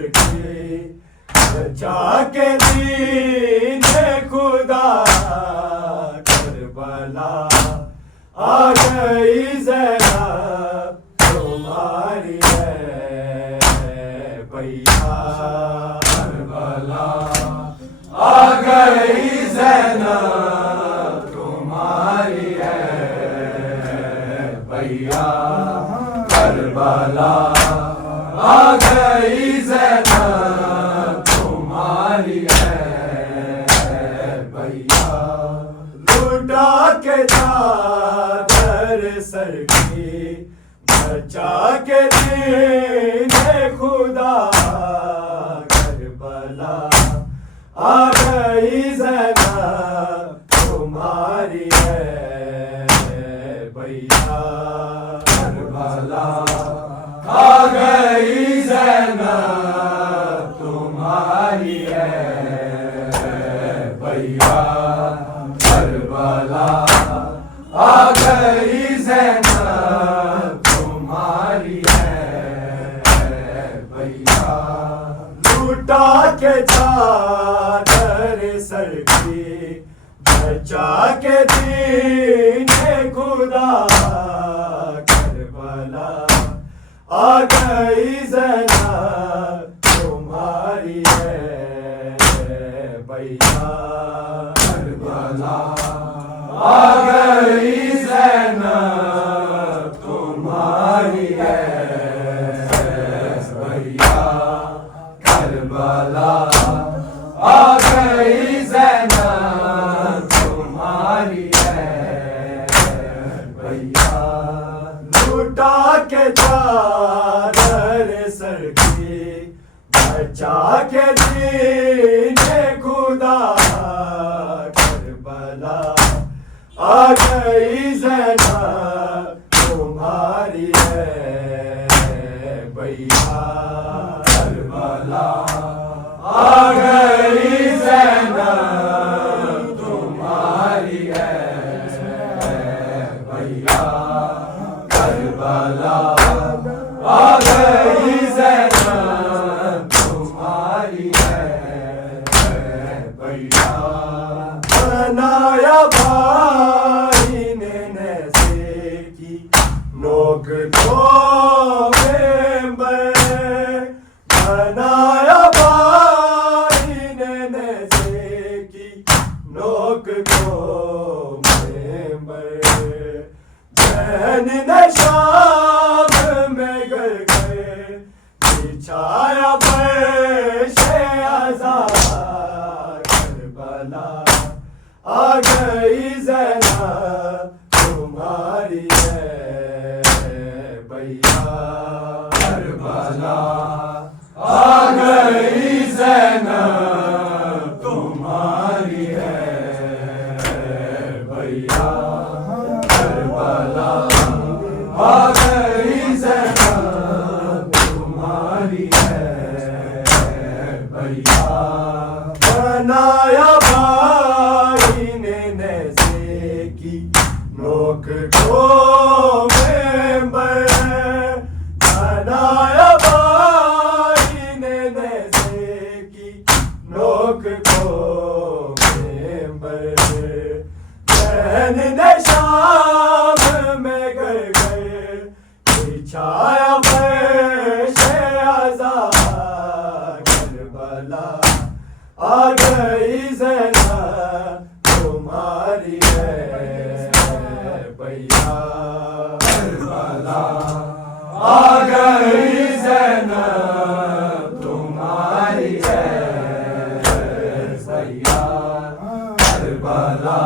Sir की बचा के दीन खुदा करबला आ गई ज़ैनब तुम्हारी है भैया करबला आ गई ज़ैनब तुम्हारी है भैया करबला आ गई ज़ैनब तुम्हारी है भैया लुटा के चादर सर की बचा के दीन खुदा करबला आ गई ज़ैनब तुम्हारी है भैया करबला आ गई ज़ैनब तुम्हारी है भैया करबला आ गई ज़ैनब तुम्हारी है भैया लुटा के चादर सर की बचा के दीन खुदा करबला आ गई ज़ैनब तुम्हारी है भैया करबला आ गई ज़ैनब तुम्हारी है भैया करबला आ गई ज़ैनब तुम्हारी है भैया लुटा के चादर सर की बचा के दीन खुदा करबला आ गई ज़ैनब तुम्हारी है भैया करबला आ गई ज़ैनब तुम्हारी है भैया करबला आ गई ज़ैनब तुम्हारी है भैया बनाया भाई ने से की नोक को मेंबर बनाया भाई ने से की नोक को मेंबर बहन ने शाम में घर गए बिछाया फर्शे आज़ाद करबला आ गई ज़ैनब तुम्हारी है भैया करबला आ गई ज़ैनब तुम्हारी है भैया करबला आ गई ज़ैनब तुम्हारी है भैया बनाया भाई ने से की नोक को मेंबर बनाया भाई ने से की नोक को मेंबर बहन ने शाम में घर गए बिछाया फर्शे आज़ाद करबला आ गई ज़ैनब तुम्हारी है भैया करबला आ गई ज़ैनब तुम्हारी है भैया करबला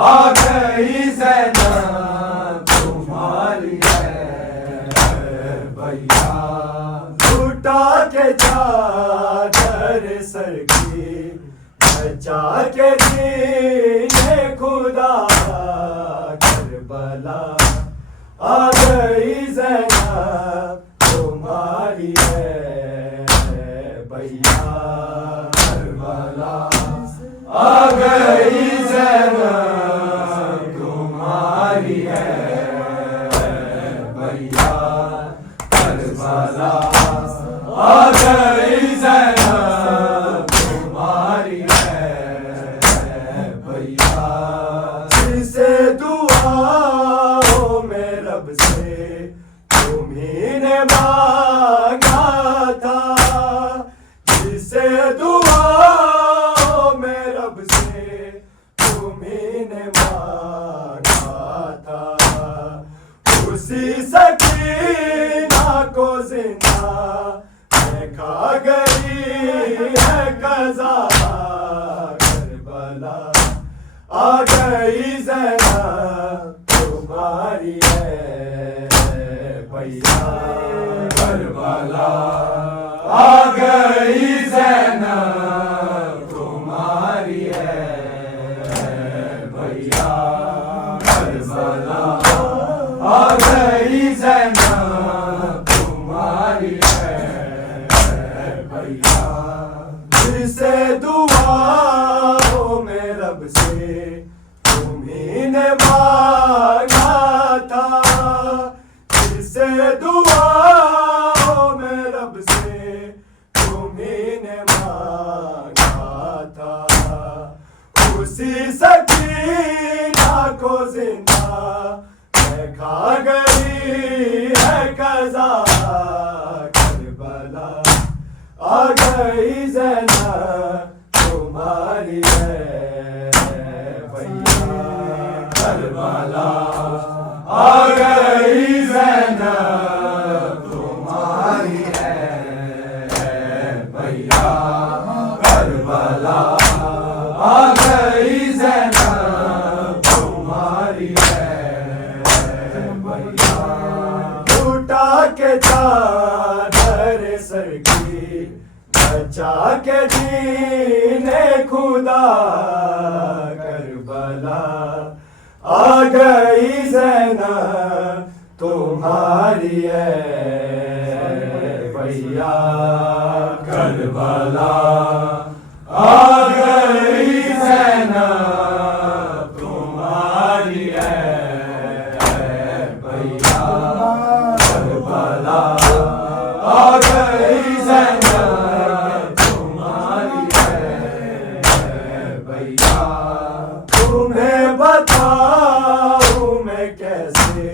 आ गई ज़ैनब तुम्हारी है भैया लुटा के चादर सर की बचा के दीन खुदा करबला आ गई ज़ैनब तुम्हारी है भैया करबला आ गई ज़ैनब तुम्हारी है भैया करबला आ गई ज़ैनब तुम्हारी है भैया। जिसे दुआओं में रब से तुम्ही ने मांगा था, जिसे दुआओं में रब से तुम्ही ने मांगा था, उसी सकीना को जिंदा खा गई है कज़ा करबला। आ गई ज़ैनब तुम्हारी है भैया करबला। आ गई ज़ैनब तुम्हारी है भैया करबला। आ गई ज़ैनब तुम्हारी है भैया। जिसे दुआओं में रब से तुम्ही ने मांगा था, जिसे दुआओं में रब से तुम्ही ने मांगा था, उसी सकीना को जिंदा खा गई है कज़ा करबला। आ गई ज़ैनब तुम्हारी है भैया करबला। आ गई ज़ैनब तुम्हारी है भैया करबला। आ गई ज़ैनब तुम्हारी है भैया। उठा के चादर सर की बचा के दीने खुदा करबला। आ गई ज़ैनब तुम्हारी है भैया करबला। आ गई ज़ैनब तुम्हारी है भैया करबला। आ गई ज़ैनब तुम्हारी है भैया। तुम्हें बताऊं मैं कैसे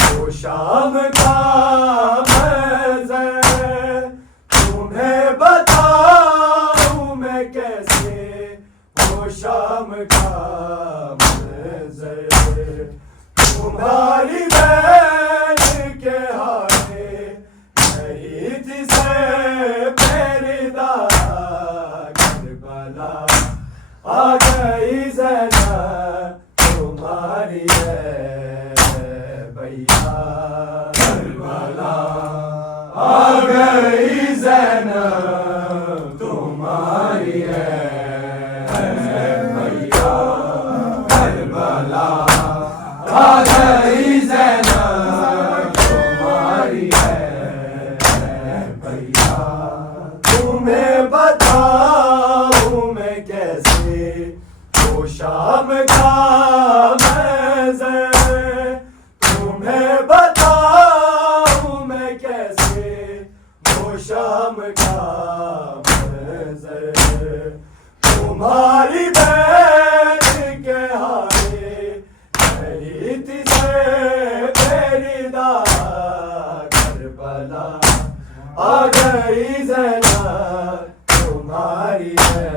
वो शाम का मंज़र, तुम्हें बताऊं मैं कैसे वो शाम का मंज़र। तुम्हारी बहन के हाथे गई थी से पेरिदा करबला। आ गई ज़ैनब तुम्हारी है भैया करबला। आ गई ज़ैनब तुम्हारी है भैया करबला। आ गई ज़ैनब तुम्हारी है भैया। तुम्हें बताऊं मैं कैसे वो शाम का मंज़र, तुम्हें बताऊं मैं कैसे वो शाम का मंज़र। तुम्हारी बहन के हाथे गई थी से पेरिदा करबला। आ गई ज़ैनब तुम्हारी है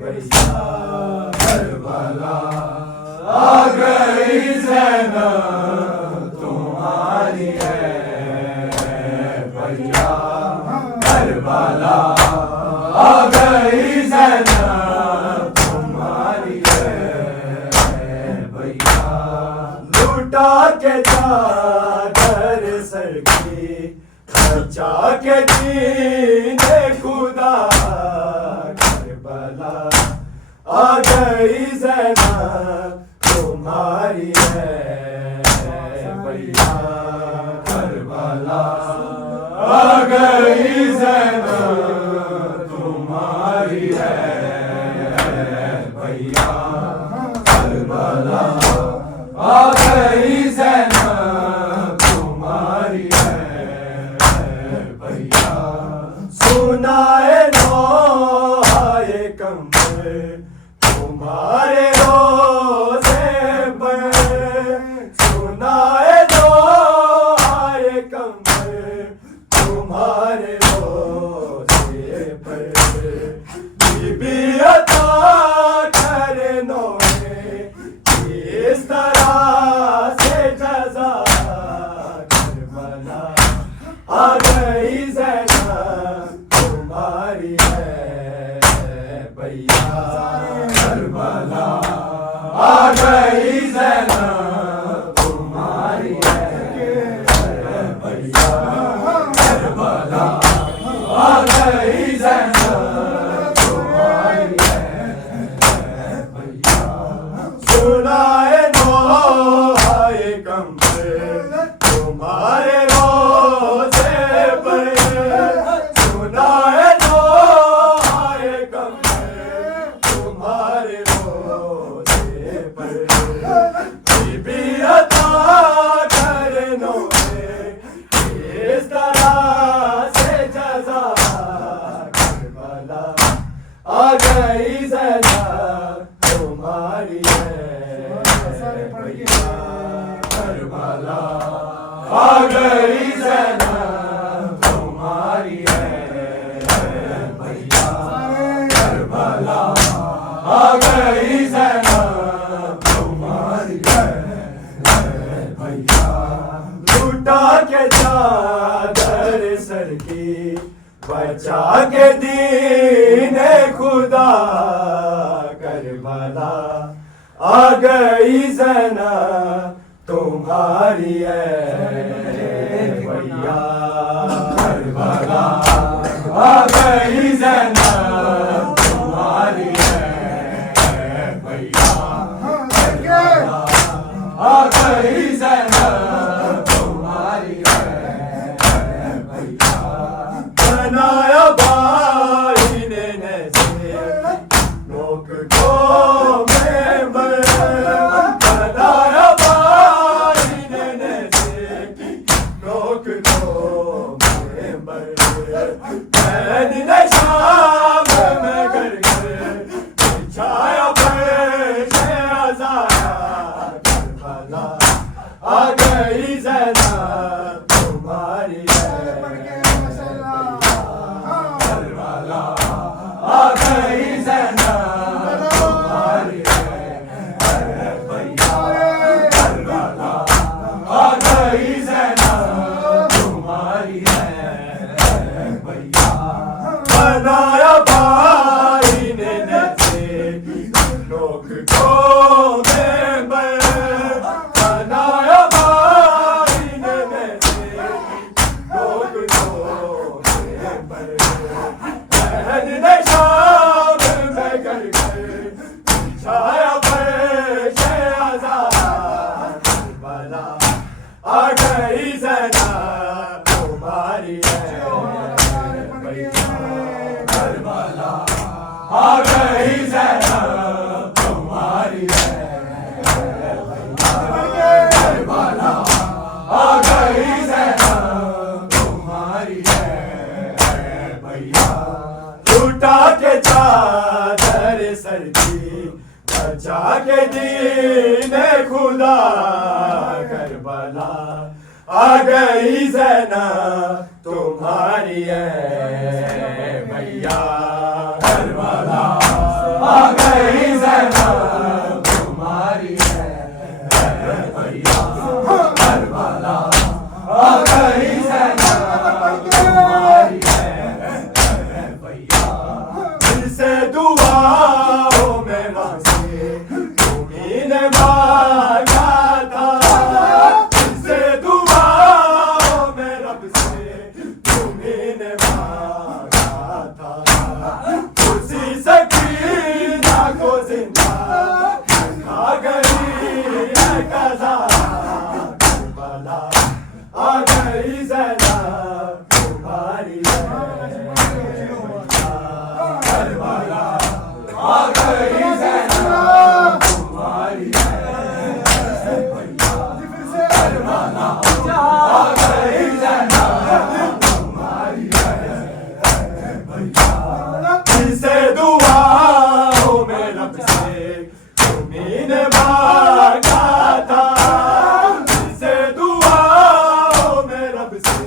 भैया करबला। आ गई ज़ैनब तुम्हारी है भैया करबला। आ गई ज़ैनब तुम्हारी है भैया। लुटा के चादर सर की बचा के दीने खुदा करबला। आ गई ज़ैनब तुम्हारी है भैया करबला। आ गई ज़ैनब तुम्हारी है भैया करबला। आ गई ज़ैनब तुम्हारी है भैया। तुम्हारे रोज़े पर बीबी अता करनो इस तरह से जज़ा करबला आ गई ज़ैनब तुम्हारी है भैया करबला आ गई ज़ैनब तुम्हारी है भैया करबला आ गई ज़ैनब तुम्हारी है भैया सुनाए नौहाए कमर तुम्हारे रोज़े पर सुनाए नौहाए कमर तुम्हारे रोज़े पर बीबी अता करनो इस तरह से जज़ा करबला आ गई ज़ैनब तुम्हारी है भैया करबला आ गई ज़ैनब तुम्हारी है भैया करबला आ गई ज़ैनब तुम्हारी है भैया लूटा के चादर सर की बचा के दीने खुदा करबला आ गई ज़ैनब तुम्हारी है भैया करबला आ गई ज़ैनब तुम्हारी है भैया करबला आ गई ज़ैनब तुम्हारी है भैया बनाया भाई ने नज़र नोक को मेंबर बनाया भाई ने नज़र नोक को मेंबर मैंने ने शाम में करके बिछाया फर्श अज़ाया करबला आ गई ज़ैनब तुम्हारी है करबला आ गई ज़ैनब तुम्हारी है भैया करबला आ गई ज़ैनब तुम्हारी है भैया बनाया भाई ने नज़र नोक को मेंबर बनाया भाई ने नज़र नोक को मेंबर मैंने शाम में करके बिछाया फर्श अज़ार करबला आ गई ज़ैनब तुम्हारी है भैया करबला आ गई ज़ैनब तुम्हारी है भैया करबला आ गई ज़ैनब तुम्हारी है भैया लूटा के चादर सर की बचा के दीने खुदा करबला आ गई ज़ैनब तुम्हारी है भैया करबला आ गई ज़ैनब तुम्हारी है भैया करबला आ गई ज़ैनब तुम्हारी है भैया दिल से दुआओं में वासे तुम्हीं ने मांगा था दिल से दुआओं में रब से तुम्हीं ने मांगा था उसी सकीना को जिंदा खा गई है कज़ा करबला आ गई ज़ैनब तुम्हारी है करबला आ गई ज़ैनब तुम्हारी है करबला आ गई ज़ैनब तुम्हारी है भैया जिसे दुआओं में रब से तुम्हीं ने मांगा था जिसे दुआओं में रब से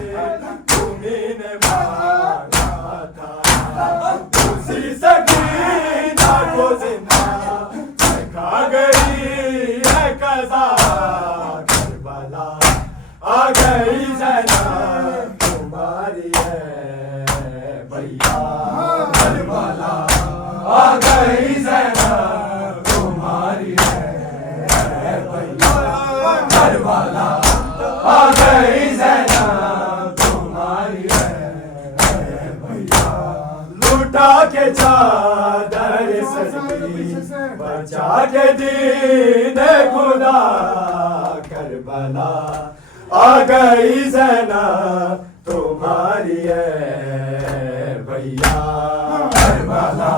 भैया करबला आ गई ज़ैनब तुम्हारी है भैया करबला आ गई ज़ैनब तुम्हारी है भैया लुटा के चादर सजदी बचा के दीन खुदा करबला आ गई ज़ैनब तुम्हारी है भैया करबला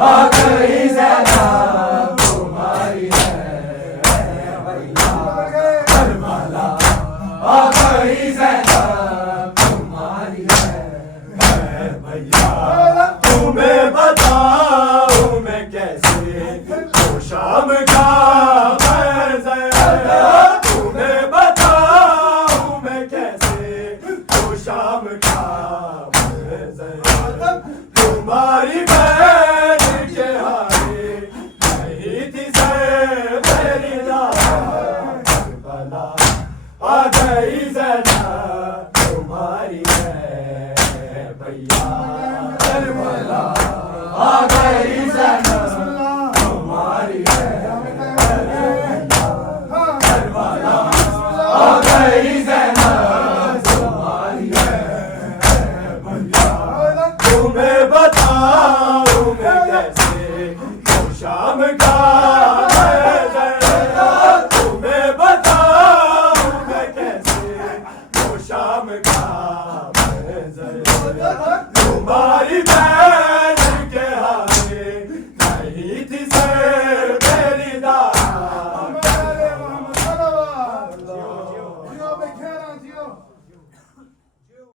आ गई ज़ैनब तुम्हारी है भैया करबला आ गई ज़ैनब तुम्हारी है भैया तुम्हें बताऊं मैं कैसे तो शाम का तुम्हें बताऊं मैं कैसे तो शाम का तुम्हारी बहन के हारे नहीं थी से मेरी करबला आ गई ज़ैनब तुम्हारी है भैया करबला आ गई ज़ैनब तुम्हारी है करबला आ गई ज़ैनब तुम्हारी है भैया तुम्हें बताऊं मैं कैसे तो शाम का तुम्हें बताऊं मैं कैसे तो शाम का तुम्हारी बहन